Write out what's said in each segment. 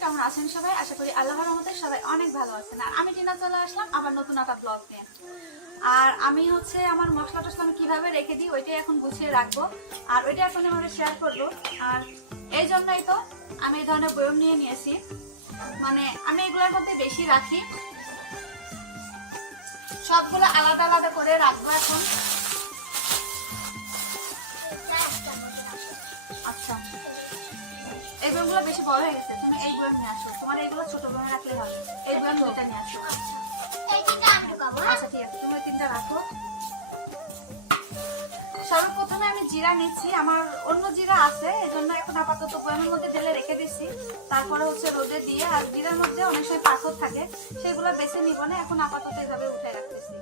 কেমন আছেন সবাই? আশা করি আল্লাহর রহমতে সবাই অনেক ভালো আছেন। আর আমি টিনা আসলাম আবার নতুন একটা ব্লগ নিয়ে। আর আমি হচ্ছে আমার মশলা টসলা আমি কীভাবে রেখে দিই, ওইটাই এখন গুছিয়ে রাখব। আর ওইটা এখন শেয়ার করব। আর এই জন্যই তো আমি এই ধরনের বয়ম নিয়ে নিয়েছি। মানে আমি এগুলোর মধ্যে বেশি রাখি। সবগুলো আলাদা আলাদা করে রাখব এখন। আচ্ছা। এই বইগুলো বেশি বড় হয়ে গেছে তুমি এইগুলো বই নিয়ে আসো। তোমার এইগুলো ছোট বড় রাখলে হবে এই বই দুইটা নিয়ে আসো। আচ্ছা ঠিক আছে। তুমি তিনটা রাখো। জিরা নিচ্ছি, আমার অন্য জিরা আছে এই জন্য এখন আপাতত বয়ামের মধ্যে ঢেলে রেখে দিচ্ছি তারপরে হচ্ছে রোদে দিয়ে, আর জিরার মধ্যে অনেক সময় পাথর থাকে, সেগুলো বেছে নিব না, এখন আপাতত এভাবে উঠে রাখতেছি।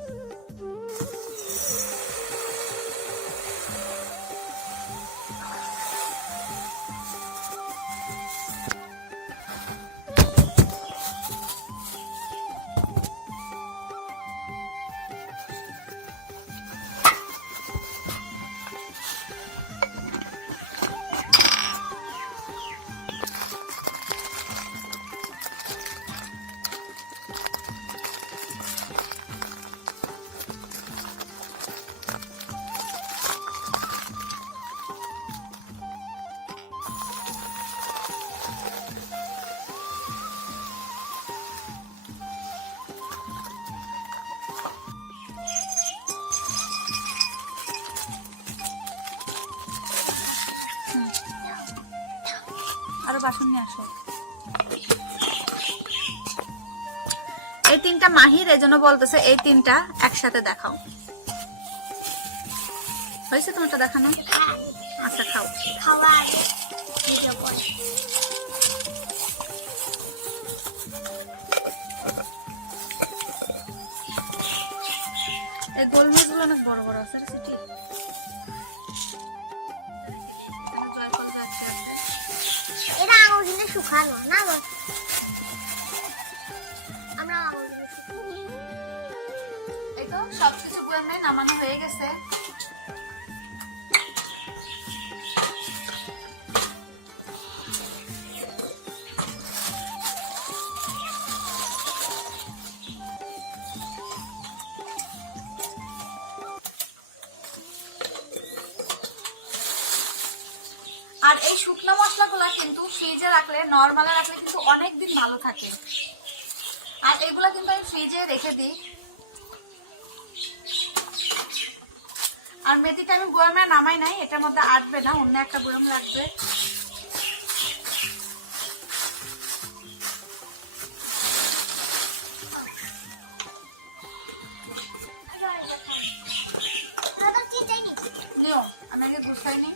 আরও বাসন নিয়ে আসো। এই তিনটা মাহির এই জন্য বলতেছে, এই তিনটা একসাথে দেখাও। হয়েছে তোমারটা দেখানো? আচ্ছা খাও। এই গুলো অনেক বড় বড় আছে শুকানো না আমরা এই তো সবকিছু বয়ামে নামানো হয়ে গেছে। আর এই শুকনো মশলাগুলো কিন্তু ফ্রিজে রাখলে নর্মালে রাখলে কিন্তু অনেক দিন ভালো থাকে। আর এগুলো কিন্তু আমি ফ্রিজে রেখে দিই। আর মেথিটা আমি বয়ামে নামাই নাই এটার মধ্যে আটবে না অন্য একটা গরম লাগবে। আমি আগে গুছাই নিই।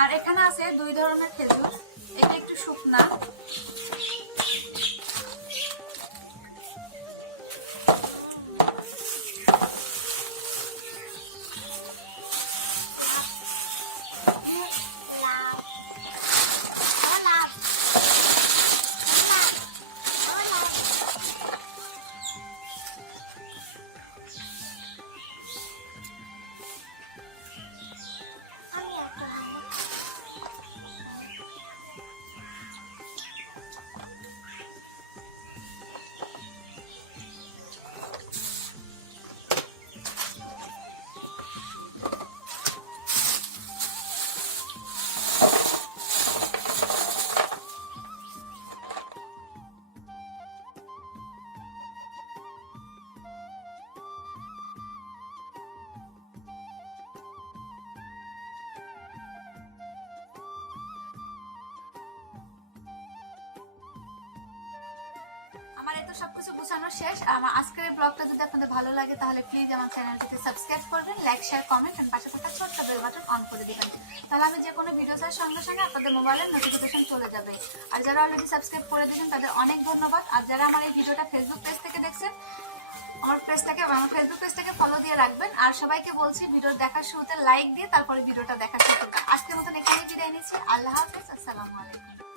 আর এখানে আছে দুই ধরনের খেজুর। এটা একটু শুকনা। তো সবকিছু গুছানো শেষ। আমার আজকের এই ব্লগটা যদি আপনাদের ভালো লাগে, তাহলে প্লিজ আমার চ্যানেলটিকে সাবস্ক্রাইব করবেন লাইক শেয়ার কমেন্ট এন্ড পাশে থাকা ছোট্ট বেল বাটন অন করে দিবেন। তাহলে আমি যে কোনো ভিডিও ছাড়ার সঙ্গে সঙ্গে আপনাদের মোবাইলে নোটিফিকেশন চলে যাবে। আর যারা অলরেডি সাবস্ক্রাইব করে দিয়েছেন, তাদের অনেক ধন্যবাদ। আর যারা আমার এই ভিডিওটা ফেসবুক পেজ থেকে দেখছেন, আমার পেজটাকে আমার ফেসবুক পেজটাকে ফলো দিয়ে রাখবেন। আর সবাইকে বলছি ভিডিও দেখার শুরুতে লাইক দিয়ে তারপরে ভিডিওটা দেখা শুরু করবেন। আজকের মতন এখানেই বিদায় নিচ্ছি। আল্লাহ হাফেজ, আসসালামু আলাইকুম।